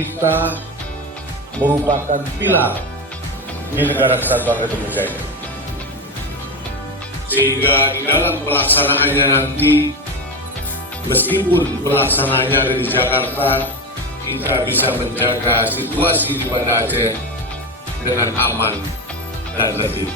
kita merupakan pilar di negara kesatuan Republik ini. Sehingga di dalam pelaksanaannya nanti, meskipun pelaksanaannya ada di Jakarta, kita bisa menjaga situasi di Banda Aceh dengan aman dan tertib.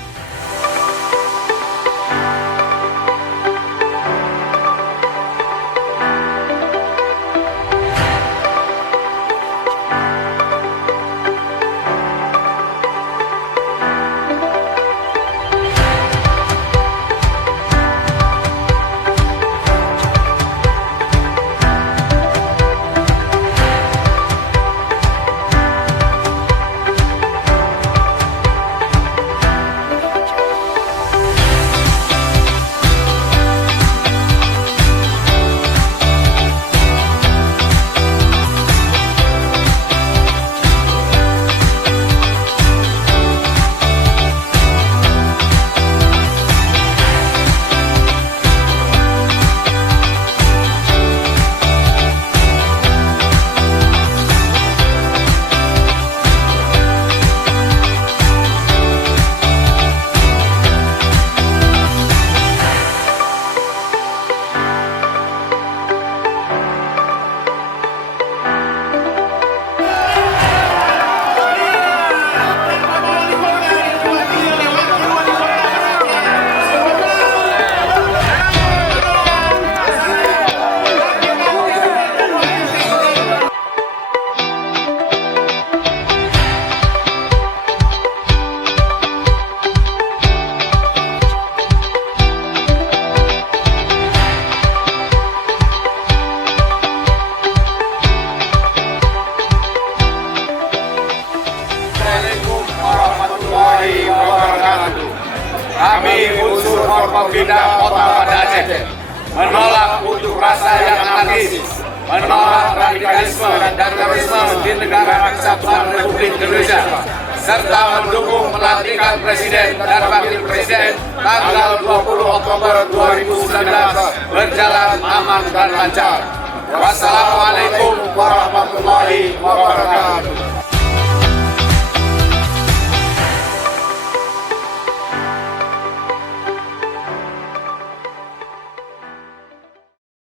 Kami unsur Forkopimda Kota Banda Aceh menolak unjuk rasa yang anarkis, menolak radikalisme dan terorisme di negara kesatuan Republik Indonesia, serta mendukung pelantikan Presiden dan Wakil Presiden tanggal 20 Oktober 2019 berjalan aman dan lancar. Wassalamualaikum warahmatullahi wabarakatuh.